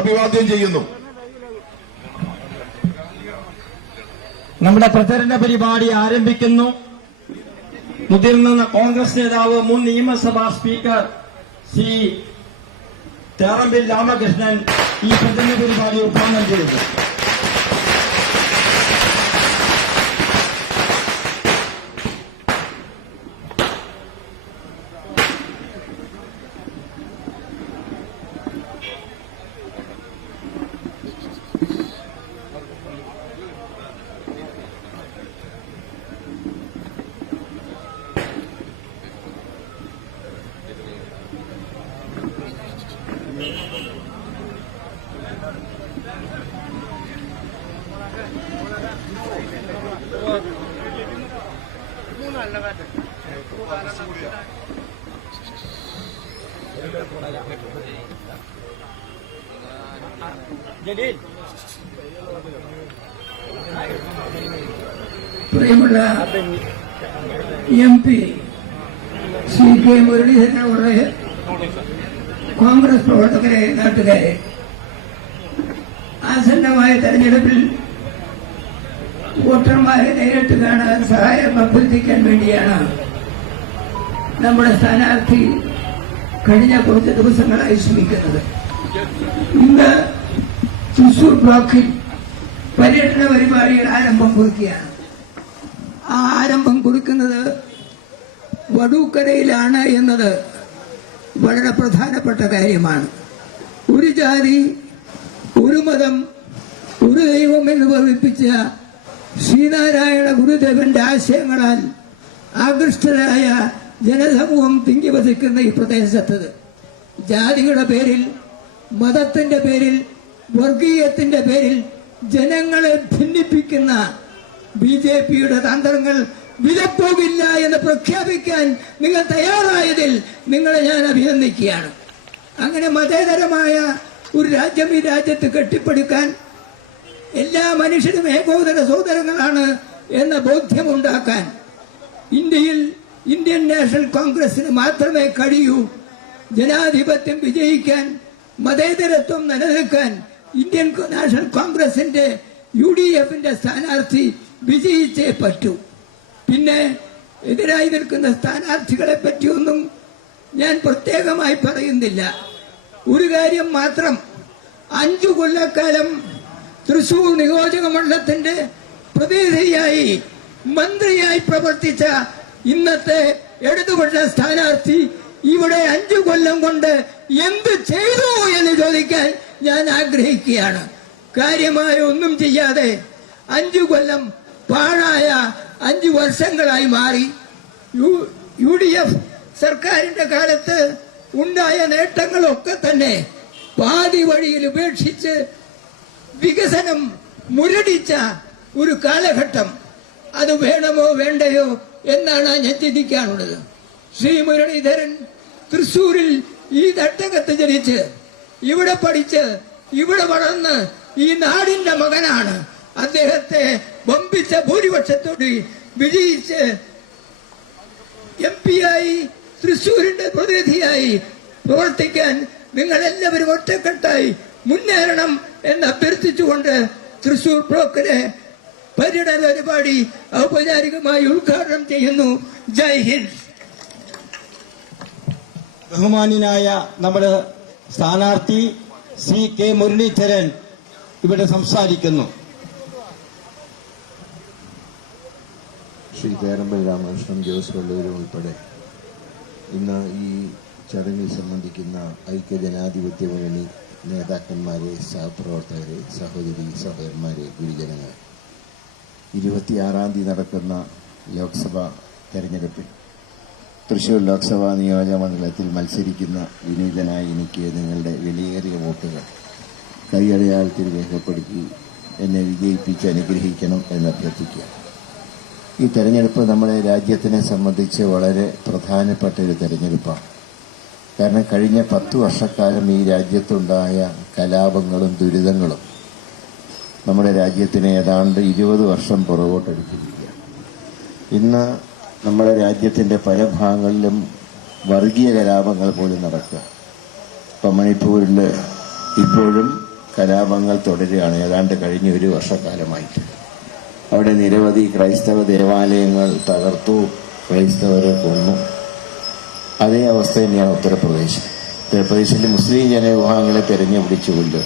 അഭിവാദ്യം ചെയ്യുന്നു. നമ്മുടെ പ്രചരണ പരിപാടി ആരംഭിക്കുന്നു. മുതിർന്ന കോൺഗ്രസ് നേതാവ് മുൻ നിയമസഭാ സ്പീക്കർ സി തേറമ്പിൽ രാമകൃഷ്ണൻ ഈ പ്രചരണ പരിപാടി ഉദ്ഘാടനം ചെയ്തു. പ്രിയമുള്ള M P C K Muraleedharan അവരുടെ കോൺഗ്രസ് പ്രവർത്തകരെ നാട്ടുകാരെ. ആസന്നമായ തെരഞ്ഞെടുപ്പിൽ വോട്ടർമാരെ നേരിട്ട് കാണാൻ സഹായം അഭ്യർത്ഥിക്കാൻ വേണ്ടിയാണ് നമ്മുടെ സ്ഥാനാർത്ഥി കഴിഞ്ഞ കുറച്ച് ദിവസങ്ങളായി ശ്രമിക്കുന്നത്. ഇന്ന് തൃശൂർ ബ്ലോക്കിൽ പര്യടന പരിപാടിയുടെ ആരംഭം കുറിക്കുകയാണ്. ആ ആരംഭം കൊടുക്കുന്നത് വടൂക്കരയിലാണ് എന്നത് വളരെ പ്രധാനപ്പെട്ട കാര്യമാണ്. ഒരു ജാതി ഒരു മതം ഒരു ദൈവം എന്ന് ഭവിപ്പിച്ച ശ്രീനാരായണ ഗുരുദേവന്റെ ആശയങ്ങളാൽ ആകൃഷ്ടരായ ജനസമൂഹം തിങ്ങിവസിക്കുന്ന ഈ പ്രദേശത്ത് ജാതിയുടെ പേരിൽ മതത്തിന്റെ പേരിൽ വർഗീയത്തിന്റെ പേരിൽ ജനങ്ങളെ ഭിന്നിപ്പിക്കുന്ന ബി ജെ പിയുടെ തന്ത്രങ്ങൾ വിലപ്പോകില്ല എന്ന് പ്രഖ്യാപിക്കാൻ നിങ്ങൾ തയ്യാറായതിൽ നിങ്ങളെ ഞാൻ അഭിനന്ദിക്കുകയാണ്. അങ്ങനെ മതേതരമായ ഒരു രാജ്യം ഈ രാജ്യത്ത് കെട്ടിപ്പടുക്കാൻ എല്ലാ മനുഷ്യരും ഏകോദര സഹോദരങ്ങളാണ് എന്ന ബോധ്യമുണ്ടാക്കാൻ ഇന്ത്യയിൽ ഇന്ത്യൻ നാഷണൽ കോൺഗ്രസിന് മാത്രമേ കഴിയൂ. ജനാധിപത്യം വിജയിക്കാൻ മതേതരത്വം നിലനിൽക്കാൻ ഇന്ത്യൻ നാഷണൽ കോൺഗ്രസിന്റെ യു ഡി എഫിന്റെ സ്ഥാനാർത്ഥി വിജയിച്ചേ പറ്റൂ പിന്നെ എതിരായി നിൽക്കുന്ന സ്ഥാനാർത്ഥികളെ പറ്റിയൊന്നും ഞാൻ പ്രത്യേകമായി പറയുന്നില്ല. ഒരു കാര്യം മാത്രം അഞ്ചു കൊല്ലക്കാലം തൃശൂർ നിയോജക മണ്ഡലത്തിന്റെ പ്രതിനിധിയായി മന്ത്രിയായി പ്രവർത്തിച്ച ഇന്നത്തെ ഇടതുപക്ഷ സ്ഥാനാർത്ഥി ഇവിടെ അഞ്ചു കൊല്ലം കൊണ്ട് എന്ത് ചെയ്തു എന്ന് ചോദിക്കാൻ ഞാൻ ആഗ്രഹിക്കുകയാണ്. കാര്യമായ ഒന്നും ചെയ്യാതെ അഞ്ചു കൊല്ലം പാഴായ അഞ്ചു വർഷങ്ങളായി മാറി. യു- ഡി എഫ് സർക്കാരിന്റെ കാലത്ത് ഉണ്ടായ നേട്ടങ്ങളൊക്കെ തന്നെ പാതി വഴിയിൽ ഉപേക്ഷിച്ച് വികസനം മുരടിച്ച ഒരു കാലഘട്ടം. അത് വേണമോ വേണ്ടയോ എന്നാണ് ഞാൻ ചിന്തിക്കാനുള്ളത്. ശ്രീ മുരളീധരൻ തൃശൂരിൽ ഈ തട്ടകത്ത് ജനിച്ച് ഇവിടെ പഠിച്ച് ഇവിടെ വളർന്ന് ഈ നാടിന്റെ മകനാണ്. അദ്ദേഹത്തെ വമ്പിച്ച ഭൂരിപക്ഷത്തോട് വിജയിച്ച് എം പിയായി തൃശൂരിന്റെ പ്രതിനിധിയായി പ്രവർത്തിക്കാൻ നിങ്ങൾ എല്ലാവരും ഒറ്റക്കെട്ടായി മുന്നേറണം എന്ന് അഭ്യർത്ഥിച്ചുകൊണ്ട് തൃശൂർ ബ്ലോക്കിലെ പര്യടന പരിപാടി ഔപചാരികമായി ഉദ്ഘാടനം ചെയ്യുന്നു. ജയ് ഹിന്ദ്. ബഹുമാന്യനായ നമ്മുടെ സ്ഥാനാർത്ഥി സി കെ മുരളീധരൻ ഇവിടെ സംസാരിക്കുന്നു. ശ്രീ തേരമ്പൽ രാമകൃഷ്ണൻ ജോസ് വള്ളൂരും ഉൾപ്പെടെ ഇന്ന് ഈ ചടങ്ങിൽ സംബന്ധിക്കുന്ന ഐക്യജനാധിപത്യ മുന്നണി നേതാക്കന്മാരെ സഹപ്രവർത്തകരെ സഹോദരി സഹോദരന്മാരെ ഗുരുജനങ്ങൾ ഇരുപത്തിയാറാം തീയതി നടക്കുന്ന ലോക്സഭാ തെരഞ്ഞെടുപ്പിൽ തൃശൂർ ലോക്സഭാ നിയോജക മണ്ഡലത്തിൽ മത്സരിക്കുന്ന വിനീതനായ എനിക്ക് നിങ്ങളുടെ വിലയേറിയ വോട്ടുകൾ കൈയടയാളത്തിൽ രേഖപ്പെടുത്തി എന്നെ വിജയിപ്പിച്ച് അനുഗ്രഹിക്കണം എന്ന് അഭ്യർത്ഥിക്കുക ഈ തെരഞ്ഞെടുപ്പ് നമ്മുടെ രാജ്യത്തിനെ സംബന്ധിച്ച് വളരെ പ്രധാനപ്പെട്ട ഒരു തെരഞ്ഞെടുപ്പാണ്. കാരണം കഴിഞ്ഞ പത്ത് വർഷക്കാലം ഈ രാജ്യത്തുണ്ടായ കലാപങ്ങളും ദുരിതങ്ങളും നമ്മുടെ രാജ്യത്തിനെ ഏതാണ്ട് ഇരുപത് വർഷം പുറകോട്ടെടുത്തിരിക്കുകയാണ്. ഇന്ന് നമ്മുടെ രാജ്യത്തിന്റെ പല ഭാഗങ്ങളിലും വർഗീയ കലാപങ്ങൾ പോലും നടക്കുക. ഇപ്പം മണിപ്പൂരിൽ ഇപ്പോഴും കലാപങ്ങൾ തുടരുകയാണ്. ഏതാണ്ട് കഴിഞ്ഞ ഒരു വർഷക്കാലമായിട്ട്. അവിടെ നിരവധി ക്രൈസ്തവ ദേവാലയങ്ങൾ തകർത്തു ക്രൈസ്തവരെ കൊന്നു. അതേ അവസ്ഥ തന്നെയാണ് ഉത്തർപ്രദേശ് ഉത്തർപ്രദേശിലെ മുസ്ലിം ജനവിഭാഗങ്ങളെ തെരഞ്ഞു പിടിച്ചുകൊണ്ട്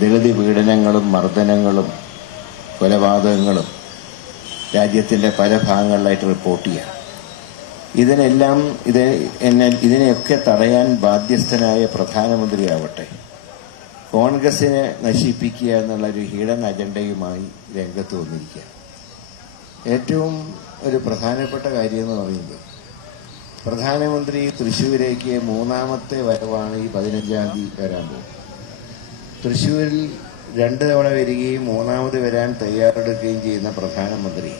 ദളിത് പീഡനങ്ങളും മർദ്ദനങ്ങളും കൊലപാതകങ്ങളും രാജ്യത്തിന്റെ പല ഭാഗങ്ങളിലായിട്ട് റിപ്പോർട്ട് ചെയ്യാം ഇതിനെല്ലാം ഇത് എന്നെ ഇതിനെയൊക്കെ തടയാൻ ബാധ്യസ്ഥനായ പ്രധാനമന്ത്രിയാവട്ടെ. കോൺഗ്രസിനെ നശിപ്പിക്കുക എന്നുള്ള ഒരു ഹീഡൻ അജണ്ടയുമായി രംഗത്ത് വന്നിരിക്കുക. ഏറ്റവും ഒരു പ്രധാനപ്പെട്ട കാര്യം എന്ന് പറയുന്നത് പ്രധാനമന്ത്രി തൃശ്ശൂരേക്ക് മൂന്നാമത്തെ വരവാണ് ഈ പതിനഞ്ചാം തീയതി വരാൻ പോകുന്നത്. തൃശ്ശൂരിൽ രണ്ട് തവണ വരികയും മൂന്നാമത് വരാൻ തയ്യാറെടുക്കുകയും ചെയ്യുന്ന പ്രധാനമന്ത്രി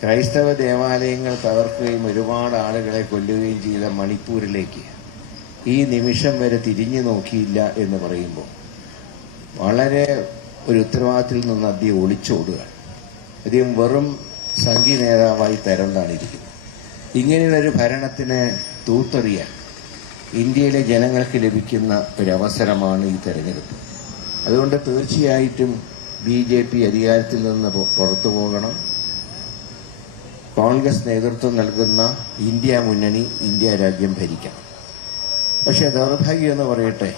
ക്രൈസ്തവ ദേവാലയങ്ങൾ തകർക്കുകയും ഒരുപാട് ആളുകളെ കൊല്ലുകയും ചെയ്ത മണിപ്പൂരിലേക്ക് ഈ നിമിഷം വരെ തിരിഞ്ഞു നോക്കിയില്ല എന്ന് പറയുമ്പോൾ വളരെ ഒരു ഉത്തരവാദിത്തത്തിൽ നിന്ന് അദ്ദേഹം ഒളിച്ചോടുകയാണ്. അദ്ദേഹം വെറും സംഘി നേതാവായി തരം താണിരിക്കുന്നു ഇങ്ങനെയുള്ളൊരു ഭരണത്തിന് തൂത്തെറിയാൻ ഇന്ത്യയിലെ ജനങ്ങൾക്ക് ലഭിക്കുന്ന ഒരവസരമാണ് ഈ തെരഞ്ഞെടുപ്പ്. അതുകൊണ്ട് തീർച്ചയായിട്ടും ബി ജെ പി അധികാരത്തിൽ നിന്ന് പുറത്തു പോകണം. കോൺഗ്രസ് നേതൃത്വം നൽകുന്ന ഇന്ത്യ മുന്നണി ഇന്ത്യ രാജ്യം ഭരിക്കണം. പക്ഷേ ദൗർഭാഗ്യം എന്ന് പറയട്ടെ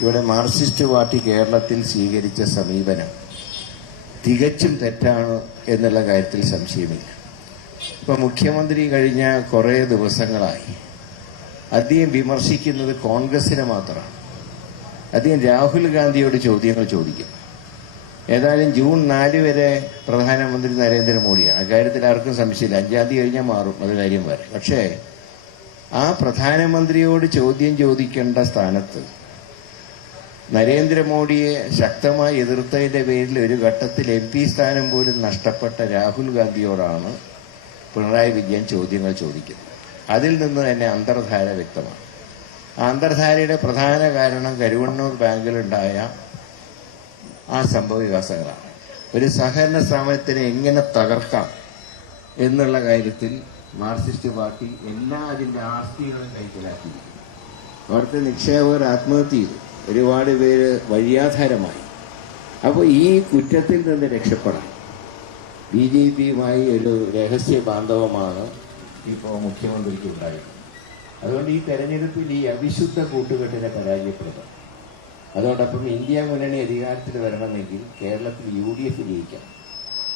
ഇവിടെ മാർക്സിസ്റ്റ് പാർട്ടി കേരളത്തിൽ സ്വീകരിച്ച സമീപനം തികച്ചും തെറ്റാണ് എന്നുള്ള കാര്യത്തിൽ സംശയമില്ല. ഇപ്പൊ മുഖ്യമന്ത്രി കഴിഞ്ഞ കുറേ ദിവസങ്ങളായി അദ്ദേഹം വിമർശിക്കുന്നത് കോൺഗ്രസിനെ മാത്രമാണ്. അദ്ദേഹം രാഹുൽ ഗാന്ധിയോട് ചോദ്യങ്ങൾ ചോദിക്കും. ഏതായാലും ജൂൺ നാല് വരെ പ്രധാനമന്ത്രി നരേന്ദ്രമോദിയാണ്. അക്കാര്യത്തിൽ ആർക്കും സംശയമില്ല. അഞ്ചാം തീയതി കഴിഞ്ഞാൽ മാറും. അത് കാര്യം വരെ. പക്ഷേ ആ പ്രധാനമന്ത്രിയോട് ചോദ്യം ചോദിക്കേണ്ട സ്ഥാനത്ത് നരേന്ദ്രമോദിയെ ശക്തമായി എതിർത്തതിന്റെ പേരിൽ ഒരു ഘട്ടത്തിൽ എം പി സ്ഥാനം പോലും നഷ്ടപ്പെട്ട രാഹുൽ ഗാന്ധിയോടാണ് പിണറായി വിജയൻ ചോദ്യങ്ങൾ ചോദിക്കുന്നത്. അതിൽ നിന്ന് തന്നെ അന്തർധാര വ്യക്തമാണ്. ആ അന്തർധാരയുടെ പ്രധാന കാരണം കരുവണ്ണൂർ ബാങ്കിലുണ്ടായ ആ സംഭവ വികാസങ്ങളാണ്. ഒരു സഹകരണ സ്ഥാപനത്തിനെ എങ്ങനെ തകർക്കാം എന്നുള്ള കാര്യത്തിൽ മാർക്സിസ്റ്റ് പാർട്ടി എല്ലാ അതിന്റെ ആസ്തികളും കൈക്കലാക്കിയിരിക്കുന്നു. അവിടുത്തെ നിക്ഷേപകർ ആത്മഹത്യ ചെയ്തു. ഒരുപാട് പേര് വഴിയാധാരമായി. അപ്പോൾ ഈ കുറ്റത്തിൽ നിന്ന് രക്ഷപ്പെടാൻ ബി ജെ പിയുമായി ഒരു രഹസ്യ ബാന്ധവമാണ് ഇപ്പോ മുഖ്യമന്ത്രിക്ക് ഉണ്ടായത്. അതുകൊണ്ട് ഈ തെരഞ്ഞെടുപ്പിൽ ഈ അവിശുദ്ധ കൂട്ടുകെട്ടിനെ പരാജയപ്പെടുത്താം അതോടൊപ്പം ഇന്ത്യ മുന്നണി അധികാരത്തിൽ വരണമെങ്കിൽ കേരളത്തിൽ യു ഡി എഫ് ജയിക്കണം.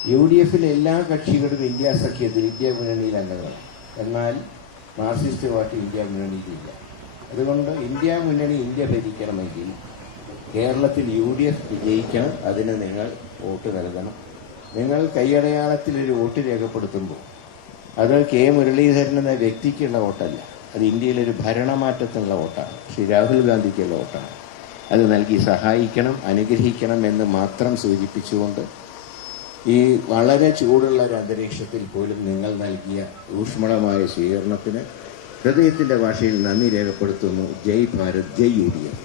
യു ഡി എഫിലെ എല്ലാ കക്ഷികളും ഇന്ത്യ സഖ്യത്തിൽ ഇന്ത്യ മുന്നണിയിൽ അംഗങ്ങളാണ് എന്നാൽ മാർക്സിസ്റ്റ് പാർട്ടി ഇന്ത്യ മുന്നണിയിലില്ല. അതുകൊണ്ട് ഇന്ത്യ മുന്നണി ഇന്ത്യ ഭരിക്കണമെങ്കിൽ കേരളത്തിൽ യു ഡി എഫ് വിജയിക്കണം. അതിന് നിങ്ങൾ വോട്ട് നൽകണം. നിങ്ങൾ കൈയടയാളത്തിൽ ഒരു വോട്ട് രേഖപ്പെടുത്തുമ്പോൾ അത് കെ മുരളീധരൻ എന്ന വ്യക്തിക്കുള്ള വോട്ടല്ല. അത് ഇന്ത്യയിലൊരു ഭരണമാറ്റത്തിനുള്ള വോട്ടാണ്. ശ്രീ രാഹുൽ ഗാന്ധിക്കുള്ള വോട്ടാണ്. അത് നൽകി സഹായിക്കണം അനുഗ്രഹിക്കണം എന്ന് മാത്രം സൂചിപ്പിച്ചുകൊണ്ട് ഈ വളരെ ചൂടുള്ള ഒരു അന്തരീക്ഷത്തിൽ പോലും നിങ്ങൾ നൽകിയ ഊഷ്മളമായ സ്വീകരണത്തിന് ഹൃദയത്തിന്റെ ഭാഷയിൽ നന്ദി രേഖപ്പെടുത്തുന്നു. ജയ് ഭാരത് ജയ് യു ഡി എഫ്.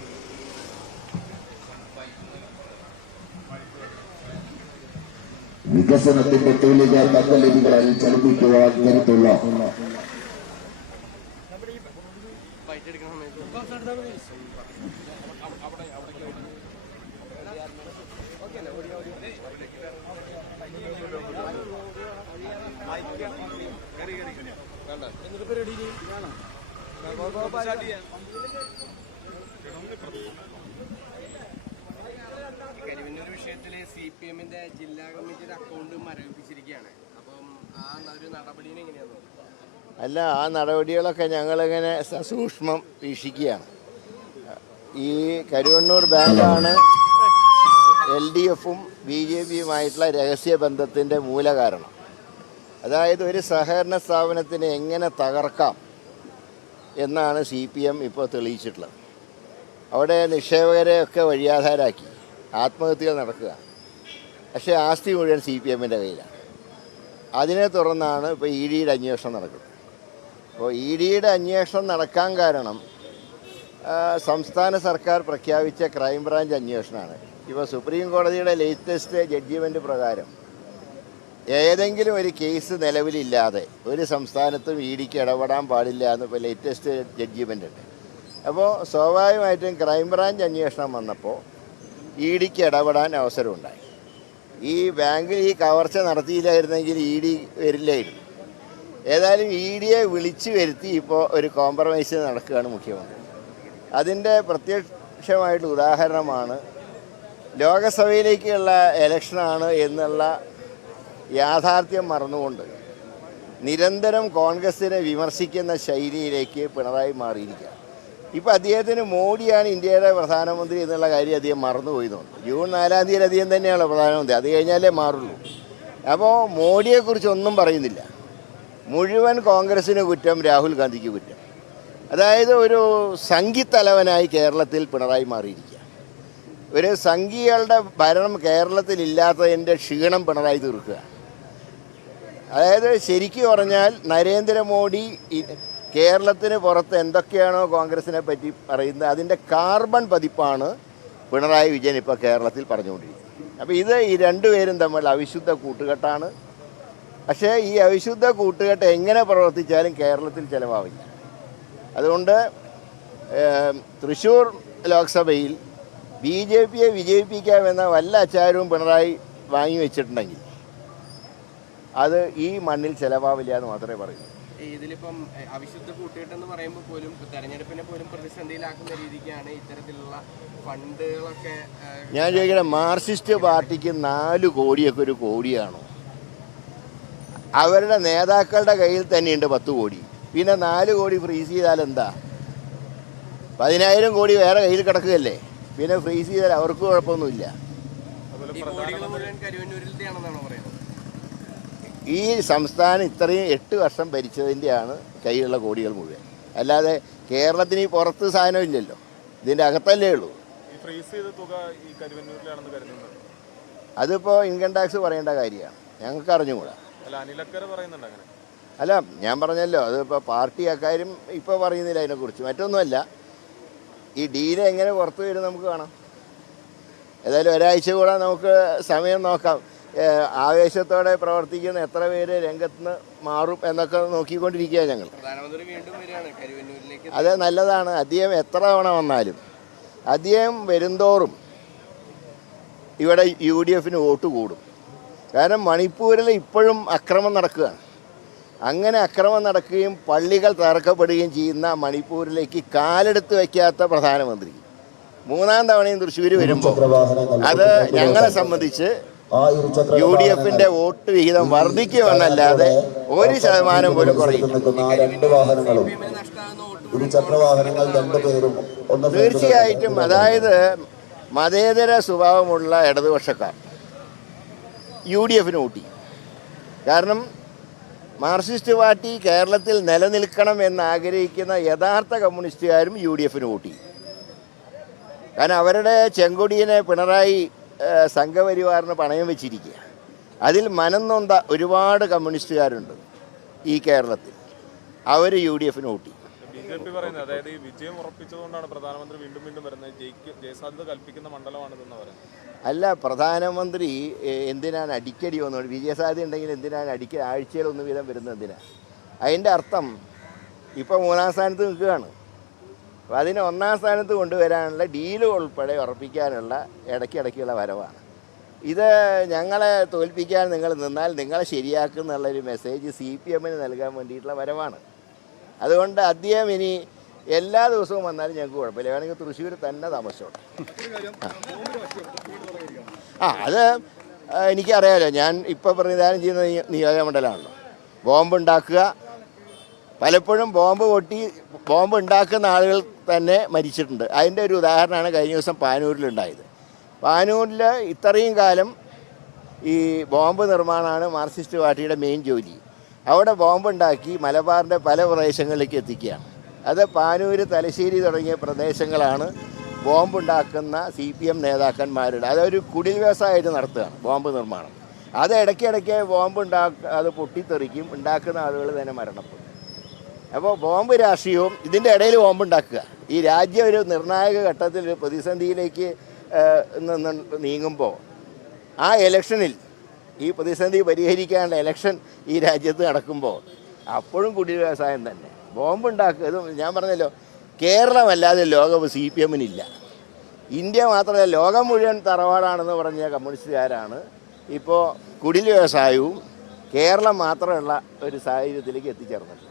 വികസനത്തിന്റെ തൂലിക തക്കലിപികളിൽ ചലിപ്പിക്കുവാൻ കരുത്തുള്ള കരിവന്നൂർ വിഷയത്തിൽ സി പി എമ്മിന്റെ ജില്ലാ കമ്മിറ്റിയുടെ അക്കൗണ്ട് മരവിപ്പിച്ചിരിക്കുകയാണ്. അപ്പം ആ ഒരു നടപടിയെ അല്ല ആ നടപടികളൊക്കെ ഞങ്ങളിങ്ങനെ സസൂക്ഷ്മം വീക്ഷിക്കുകയാണ്. ഈ കരുവണ്ണൂർ ബാങ്കാണ് എൽ ഡി എഫും ബി ജെ പിയുമായിട്ടുള്ള രഹസ്യ ബന്ധത്തിന്റെ മൂലകാരണം. അതായത് ഒരു സഹകരണ സ്ഥാപനത്തിനെ എങ്ങനെ തകർക്കാം എന്നാണ് സി പി എം ഇപ്പോൾ തെളിയിച്ചിട്ടുള്ളത്. അവിടെ നിക്ഷേപകരെ നിക്ഷേപകരെയൊക്കെ വഴിയാധാരാക്കി ആത്മഹത്യകൾ നടക്കുക. പക്ഷേ ആസ്തി മുഴുവൻ സി പി എമ്മിന്റെ കയ്യിലാണ്. അതിനെ തുടർന്നാണ് ഇപ്പോൾ ഇ ഡിയുടെ അന്വേഷണം നടക്കുന്നത്. അപ്പോൾ ഇ ഡിയുടെ അന്വേഷണം നടക്കാൻ കാരണം സംസ്ഥാന സർക്കാർ പ്രഖ്യാപിച്ച ക്രൈംബ്രാഞ്ച് അന്വേഷണമാണ്. ഇപ്പോൾ സുപ്രീം കോടതിയുടെ ലേറ്റസ്റ്റ് ജഡ്ജിമെന്റ് പ്രകാരം ഏതെങ്കിലും ഒരു കേസ് നിലവിലില്ലാതെ ഒരു സംസ്ഥാനത്തും ഇ ഡിക്ക് ഇടപെടാൻ പാടില്ല എന്ന് ഇപ്പോൾ ലേറ്റസ്റ്റ് ജഡ്ജിമെന്റ് ഉണ്ട്. അപ്പോൾ സ്വാഭാവികമായിട്ടും ക്രൈംബ്രാഞ്ച് അന്വേഷണം വന്നപ്പോൾ ഇ ഡിക്ക് ഇടപെടാൻ അവസരമുണ്ടായി. ഈ ബാങ്കിൽ ഈ കവർച്ച നടത്തിയില്ലായിരുന്നെങ്കിൽ ഇ ഡി വരില്ലായിരുന്നു. ഏതായാലും ഇ ഡിയെ വിളിച്ചു വരുത്തി ഇപ്പോൾ ഒരു കോംപ്രമൈസ് നടക്കുകയാണ് മുഖ്യമന്ത്രി. അതിന്റെ പ്രത്യക്ഷമായിട്ടുള്ള ഉദാഹരണമാണ് ലോകസഭയിലേക്കുള്ള ഇലക്ഷനാണ് എന്നുള്ള യാഥാർത്ഥ്യം മറന്നുകൊണ്ട് നിരന്തരം കോൺഗ്രസിനെ വിമർശിക്കുന്ന ശൈലിയിലേക്ക് പിണറായി മാറിയിരിക്കുക. ഇപ്പം അദ്ദേഹത്തിന് മോഡിയാണ് ഇന്ത്യയുടെ പ്രധാനമന്ത്രി എന്നുള്ള കാര്യം അദ്ദേഹം മറന്നുപോയതുകൊണ്ട് ജൂൺ നാലാം തീയതി അദ്ദേഹം തന്നെയാണ് പ്രധാനമന്ത്രി. അത് കഴിഞ്ഞാലേ മാറുള്ളൂ. അപ്പോൾ മോഡിയെക്കുറിച്ച് ഒന്നും പറയുന്നില്ല. മുഴുവൻ കോൺഗ്രസിന് കുറ്റം രാഹുൽ ഗാന്ധിക്ക് കുറ്റം. അതായത് ഒരു സംഘിത്തലവനായി കേരളത്തിൽ പിണറായി മാറിയിരിക്കുക. ഒരു സംഘികളുടെ ഭരണം കേരളത്തിൽ ഇല്ലാത്തതിന്റെ ക്ഷീണം പിണറായി തീർക്കുക. അതായത് ശരിക്കും പറഞ്ഞാൽ നരേന്ദ്രമോദി കേരളത്തിന് പുറത്ത് എന്തൊക്കെയാണോ കോൺഗ്രസിനെ പറ്റി പറയുന്നത് അതിന്റെ കാർബൺ പതിപ്പാണ് പിണറായി വിജയൻ ഇപ്പോൾ കേരളത്തിൽ പറഞ്ഞുകൊണ്ടിരിക്കുന്നത്. അപ്പോൾ ഇത് ഈ രണ്ടുപേരും തമ്മിൽ അവിശുദ്ധ കൂട്ടുകെട്ടാണ്. പക്ഷേ ഈ അവിശുദ്ധ കൂട്ടുകെട്ട് എങ്ങനെ പ്രവർത്തിച്ചാലും കേരളത്തിൽ ചിലവാവില്ല. അതുകൊണ്ട് തൃശ്ശൂർ ലോക്സഭയിൽ ബി ജെ പിയെ വിജയിപ്പിക്കാമെന്ന വല്ല അച്ചാരവും പിണറായി വാങ്ങി വെച്ചിട്ടുണ്ടെങ്കിൽ അത് ഈ മണ്ണിൽ ചെലവാവില്ല എന്ന് മാത്രമേ പറയൂ. ഇതിലിപ്പം അവിശുദ്ധ കൂട്ടുകെട്ടെന്ന് പറയുമ്പോൾ പോലും തെരഞ്ഞെടുപ്പിനെ പോലും പ്രതിസന്ധിയിലാക്കുന്ന രീതിക്കാണ് ഇത്തരത്തിലുള്ള ഫണ്ടുകളൊക്കെ ഞാൻ ചോദിക്കട്ടെ മാർക്സിസ്റ്റ് പാർട്ടിക്ക് നാല് കോടിയൊക്കെ ഒരു കോടിയാണോ? അവരുടെ നേതാക്കളുടെ കയ്യിൽ തന്നെയുണ്ട് പത്ത് കോടി. പിന്നെ നാല് കോടി ഫ്രീസ് ചെയ്താൽ എന്താ? പതിനായിരം കോടി വേറെ കയ്യിൽ കിടക്കുകയല്ലേ? പിന്നെ ഫ്രീസ് ചെയ്താൽ അവർക്ക് കുഴപ്പമൊന്നുമില്ല. ഈ സംസ്ഥാനം ഇത്രയും എട്ട് വർഷം ഭരിച്ചതിന്റെയാണ് കയ്യിലുള്ള കോടികൾ മുഴുവൻ. അല്ലാതെ കേരളത്തിന് ഈ പുറത്ത് സാധനം ഇല്ലല്ലോ. ഇതിന്റെ അകത്തല്ലേ ഉള്ളൂ. അതിപ്പോൾ ഇൻകം ടാക്സ് പറയേണ്ട കാര്യമാണ്. ഞങ്ങൾക്ക് അറിഞ്ഞുകൂടാ. അല്ല ഞാൻ പറഞ്ഞല്ലോ അതിപ്പോൾ പാർട്ടി അക്കാര്യം ഇപ്പോൾ പറയുന്നില്ല അതിനെക്കുറിച്ച്. മറ്റൊന്നുമല്ല ഈ ഡീൽ എങ്ങനെ പുറത്തു വരും നമുക്ക് കാണാം. ഏതായാലും ഒരാഴ്ച കൂടെ നമുക്ക് സമയം നോക്കാം. ആവേശത്തോടെ പ്രവർത്തിക്കുന്ന എത്ര പേര് രംഗത്ത് നിന്ന് മാറും എന്നൊക്കെ നോക്കിക്കൊണ്ടിരിക്കുക ഞങ്ങൾ. പ്രധാനമന്ത്രി വീണ്ടും വരികയാണ്. കരുവന്നൂരിലേക്ക് അത് നല്ലതാണ്. അദ്ദേഹം എത്ര തവണ വന്നാലും അദ്ദേഹം വരുന്തോറും ഇവിടെ യു ഡി എഫിന് വോട്ട് കൂടും. കാരണം മണിപ്പൂരിൽ ഇപ്പോഴും അക്രമം നടക്കുകയാണ്. അങ്ങനെ അക്രമം നടക്കുകയും പള്ളികൾ തകർക്കപ്പെടുകയും ചെയ്യുന്ന മണിപ്പൂരിലേക്ക് കാലെടുത്ത് വയ്ക്കാത്ത പ്രധാനമന്ത്രി. മൂന്നാം തവണയും തൃശ്ശൂർ വരുമ്പോൾ അത് ഞങ്ങളെ സംബന്ധിച്ച് യു ഡി എഫിന്റെ വോട്ട് വിഹിതം വർദ്ധിക്കുമെന്നല്ലാതെ ഒരു ശതമാനം പോലും കുറയും തീർച്ചയായിട്ടും അതായത് മതേതര സ്വഭാവമുള്ള ഇടതുപക്ഷക്കാർ യു ഡി എഫിന് വോട്ട് ചെയ്യും. കാരണം മാർക്സിസ്റ്റ് പാർട്ടി കേരളത്തിൽ നിലനിൽക്കണം എന്നാഗ്രഹിക്കുന്ന യഥാർത്ഥ കമ്മ്യൂണിസ്റ്റുകാരും യു ഡി എഫിന് വോട്ട് ചെയ്യും. കാരണം അവരുടെ ചെങ്കൊടിയനെ പിണറായി സംഘപരിവാറിന് പണയം വെച്ചിരിക്കുക അതിൽ മനം നൊന്ത ഒരുപാട് കമ്മ്യൂണിസ്റ്റുകാരുണ്ട് ഈ കേരളത്തിൽ. അവർ യു ഡി എഫിന് വോട്ട് ചെയ്യും. ബി ജെ പി പറയുന്നത് അതായത് ഈ വിജയം ഉറപ്പിച്ചതുകൊണ്ടാണ് പ്രധാനമന്ത്രി വീണ്ടും വീണ്ടും വരുന്നത്. ജയിക്ക് ജയസാധ്യത കൽപ്പിക്കുന്ന മണ്ഡലമാണിതെന്ന് പറയുന്നത് അല്ല പ്രധാനമന്ത്രി എന്തിനാണ് അടിക്കടി വന്നു വിജയസാധ്യത ഉണ്ടെങ്കിൽ എന്തിനാണ് അടിക്കടി ആഴ്ചയിൽ ഒന്ന് വീതം വരുന്നത് എന്തിനാണ് അതിന്റെ അർത്ഥം ഇപ്പോൾ മൂന്നാം സ്ഥാനത്ത് നിൽക്കുകയാണ്. അപ്പോൾ അതിനെ ഒന്നാം സ്ഥാനത്ത് കൊണ്ടുവരാനുള്ള ഡീൽ ഉൾപ്പെടെ ഉറപ്പിക്കാനുള്ള ഇടയ്ക്കിടയ്ക്കുള്ള വരവാണ്. ഇത് ഞങ്ങളെ തോൽപ്പിക്കാൻ നിങ്ങൾ നിന്നാൽ നിങ്ങളെ ശരിയാക്കും എന്നുള്ളൊരു മെസ്സേജ് സി പി എമ്മിന് നൽകാൻ വേണ്ടിയിട്ടുള്ള വരവാണ്. അതുകൊണ്ട് അദ്ദേഹം ഇനി എല്ലാ ദിവസവും വന്നാലും ഞങ്ങൾക്ക് കുഴപ്പമില്ല. വേണമെങ്കിൽ തൃശ്ശൂർ തന്നെ താമസിച്ചോട്ടെ ആ അത് എനിക്കറിയാമല്ലോ ഞാൻ ഇപ്പോൾ പ്രതിദാനം ചെയ്യുന്ന നിയ- നിയോജകമണ്ഡലമാണല്ലോ. ബോംബ് ഉണ്ടാക്കുക. പലപ്പോഴും ബോംബ് പൊട്ടി ബോംബ് ഉണ്ടാക്കുന്ന ആളുകൾ തന്നെ മരിച്ചിട്ടുണ്ട്. അതിന്റെ ഒരു ഉദാഹരണമാണ് കഴിഞ്ഞ ദിവസം പാനൂരിലുണ്ടായത്. പാനൂരിൽ ഇത്രയും കാലം ഈ ബോംബ് നിർമ്മാണമാണ് മാർക്സിസ്റ്റ് പാർട്ടിയുടെ മെയിൻ ജോലി. അവിടെ ബോംബ് ഉണ്ടാക്കി മലബാറിന്റെ പല പ്രദേശങ്ങളിലേക്ക് എത്തിക്കുകയാണ്. അത് പാനൂര് തലശ്ശേരി തുടങ്ങിയ പ്രദേശങ്ങളാണ് ബോംബ് ഉണ്ടാക്കുന്ന സി പി എം നേതാക്കന്മാരുടെ അതൊരു കുടിൽ വ്യവസായമായിട്ട് നടത്തുകയാണ് ബോംബ് നിർമ്മാണം. അത് ഇടയ്ക്കിടയ്ക്ക് ബോംബ് ഉണ്ടാക്ക അത് പൊട്ടിത്തെറിക്കും ഉണ്ടാക്കുന്ന ആളുകൾ തന്നെ മരണപ്പെടും. അപ്പോൾ ബോംബ് രാഷ്ട്രീയവും ഇതിന്റെ ഇടയിൽ ബോംബ് ഉണ്ടാക്കുക ഈ രാജ്യം ഒരു നിർണായക ഘട്ടത്തിൽ ഒരു പ്രതിസന്ധിയിലേക്ക് നീങ്ങുമ്പോൾ ആ ഇലക്ഷനിൽ ഈ പ്രതിസന്ധി പരിഹരിക്കാനുള്ള ഇലക്ഷൻ ഈ രാജ്യത്ത് നടക്കുമ്പോൾ അപ്പോഴും കുടിൽ വ്യവസായം തന്നെ. ബോംബ് ഉണ്ടാക്കുക ഇത് ഞാൻ പറഞ്ഞല്ലോ കേരളമല്ലാതെ ലോകം സി പി എമ്മിനില്ല ഇന്ത്യ മാത്രമല്ല ലോകം മുഴുവൻ തറവാടാണെന്ന് പറഞ്ഞ കമ്മ്യൂണിസ്റ്റുകാരാണ്. ഇപ്പോൾ കുടിൽ വ്യവസായവും കേരളം മാത്രമുള്ള ഒരു സാഹചര്യത്തിലേക്ക് എത്തിച്ചേർന്നത്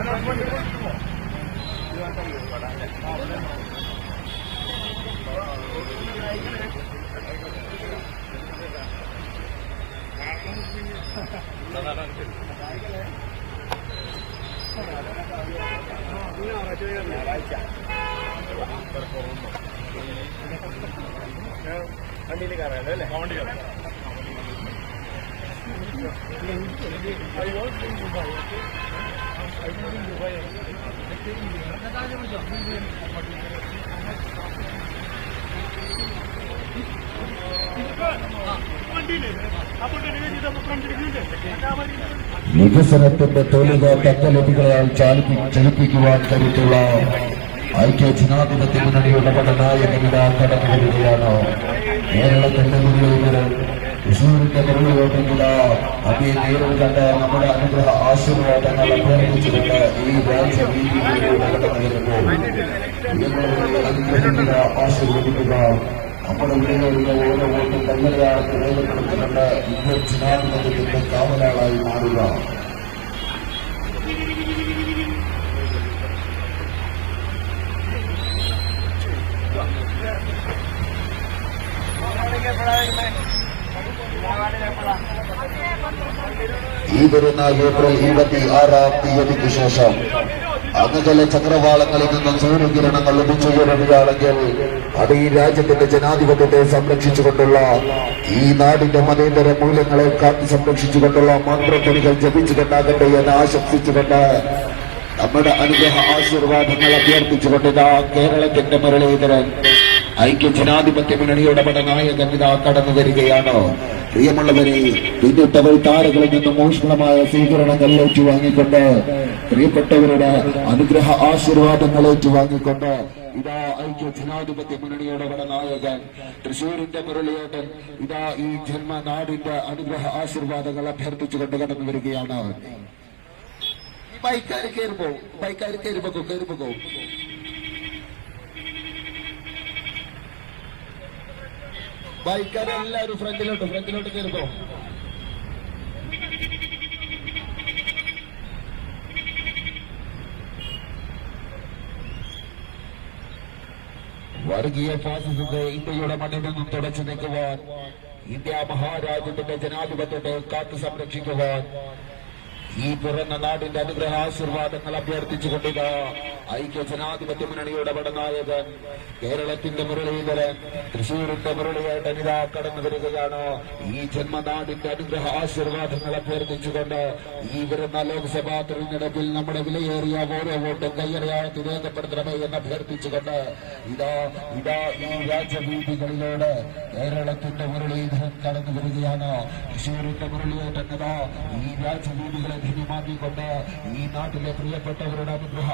I don't want to. വികസനത്തിന്റെ തൊഴിലുക തത്തലിപികളാൽ ചാലിപ്പി ചലിപ്പിക്കുവാൻ കരുത്തുള്ള ഐക്യ ജനാധിപത്യ മുന്നണിയുടെ പടനായകനിത കടന്നു വരികയാണ് കേരളത്തിന്റെ മുന്നിൽ തൃശൂരിന്റെ മുരളിയോട്ടെങ്കില അഭിയെ നേരിൽ കണ്ട നമ്മുടെ അനുഗ്രഹ ആശീർവാദങ്ങൾ അഭ്യർത്ഥിച്ചുകൊണ്ട് ഈ രാജ്യവീതിയിലൂടെ കടന്നു വരുമ്പോൾ ആശീർവദിക്കുക. നമ്മുടെ ഉള്ളിലുള്ള ഓരോ വോട്ടും കല്ലറയാളത്ത് രേഖപ്പെടുത്തിക്കൊണ്ട് ഇന്ത്യൻ ജനാധിപത്യത്തിന്റെ കാവലാളായി മാറുക ഈ വരുന്ന ഏപ്രിൽ ഇരുപത്തി ആറാം തീയതിക്ക് ശേഷം അങ്ങകലെ ചക്രവാളങ്ങളിൽ നിന്നും സൂര്യകിരണങ്ങൾ ലഭിച്ചുയരുകയാണെങ്കിൽ അത് ഈ രാജ്യത്തിന്റെ ജനാധിപത്യത്തെ സംരക്ഷിച്ചുകൊണ്ടുള്ള ഈ നാടിന്റെ മതേതര മൂല്യങ്ങളെ കാത്തു സംരക്ഷിച്ചുകൊണ്ടുള്ള മന്ത്രധ്വനികൾ ജപിച്ചുകൊണ്ടാകട്ടെ എന്ന് ആശംസിച്ചുകൊണ്ട് നമ്മുടെ അനുഗ്രഹ ആശീർവാദങ്ങൾ അഭ്യർത്ഥിച്ചുകൊണ്ട് കേരളത്തിന്റെ മുരളീധരൻ ഐക്യ ജനാധിപത്യ മുന്നണിയുടെ പടനായകൻ ഇതാ കടന്നു വരികയാണ്? പ്രിയമുള്ളവരെ പിന്നിട്ട താരകളിൽ നിന്നും മോഷണമായ സ്വീകരണങ്ങൾ ഏറ്റുവാങ്ങിക്കൊണ്ട് പ്രിയപ്പെട്ടവരുടെ അനുഗ്രഹ ആശീർവാദങ്ങൾ ഏറ്റുവാങ്ങിക്കൊണ്ട് ഇതാ ഐക്യ ജനാധിപത്യ മുന്നണിയുടെ വടനായകൻ തൃശൂരിന്റെ മുരളിയേട്ടൻ ഇതാ ഈ ജന്മനാടിന്റെ അനുഗ്രഹ ആശീർവാദങ്ങൾ അഭ്യർത്ഥിച്ചുകൊണ്ട് കടന്നു വരികയാണ്. ബൈക്കാർ കയറുമ്പോ ബൈക്കാർ കയറുമ്പോ കയറുമ്പോ ബൈക്കാർ എല്ലാവരും ഫ്രണ്ടിലോട്ട് ഫ്രണ്ടിലോട്ട് കയറിപ്പോ വർഗീയ ഫാസിസത്തെ ഇന്ത്യയുടെ മണ്ണിൽ നിന്നും തുടച്ചു നീക്കുവാൻ ഇന്ത്യ മഹാരാജ്യത്തിന്റെ ജനാധിപത്യത്തെ കാത്തു സംരക്ഷിക്കുവാൻ ഈ പിറന്ന നാടിന്റെ അനുഗ്രഹ ആശീർവാദങ്ങൾ അഭ്യർത്ഥിച്ചുകൊണ്ടിത. ഐക്യ ജനാധിപത്യ മുന്നണിയുടെ പടനായക് കേരളത്തിന്റെ മുരളീധരൻ തൃശൂരിന്റെ മുരളിയായിട്ട് അനിതാ കടന്നു വരികയാണ്? ഈ ജന്മനാടിന്റെ അനുഗ്രഹ ആശീർവാദങ്ങൾ അഭ്യർത്ഥിച്ചുകൊണ്ട് ഈ വരുന്ന ലോക്സഭാ തെരഞ്ഞെടുപ്പിൽ നമ്മുടെ വിലയേറിയ ഓരോ വോട്ടും കയ്യറിയാത്ത രേഖപ്പെടുത്തണമേ എന്ന് അഭ്യർത്ഥിച്ചുകൊണ്ട് ഇതാ ഇതാ ഈ രാജ്യവീതികളിലൂടെ കേരളത്തിന്റെ മുരളീധരൻ കടന്നു വരികയാണ്. തൃശൂരിന്റെ മുരളിയേട്ടൻ ഇതാ ഈ രാജ്യവീതികളെ ധന്യമാക്കിക്കൊണ്ട് ഈ നാട്ടിലെ പ്രിയപ്പെട്ടവരുടെ അനുഗ്രഹ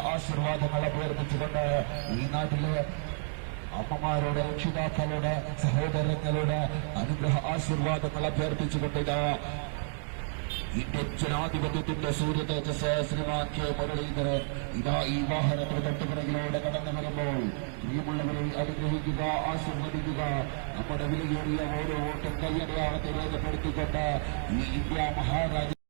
ആശീർവാദങ്ങൾ അഭ്യർത്ഥിച്ചുകൊണ്ട് ഈ നാട്ടിലെ അമ്മമാരോട് രക്ഷിതാക്കളോട് സഹോദരങ്ങളോട് അനുഗ്രഹ ആശീർവാദങ്ങൾ അഭ്യർത്ഥിച്ചുകൊണ്ട് ഇതാ ഇന്ത്യൻ ജനാധിപത്യത്തിന്റെ സൂര്യ തേജസ് ശ്രീമാൻ കെ മുരളീധരൻ ഇതാ ഈ വാഹനത്തിന് തൊട്ടുപിറകിലൂടെ കടന്നു വരുമ്പോൾ പ്രിയമുള്ളവരെ അനുഗ്രഹിക്കുക ആശീർവദിക്കുക. നമ്മുടെ വിലയേറിയ ഓരോ വോട്ടും കയ്യടയാളത്തെ രേഖപ്പെടുത്തിക്കൊണ്ട് ഈ ഇന്ത്യ മഹാരാജ്യ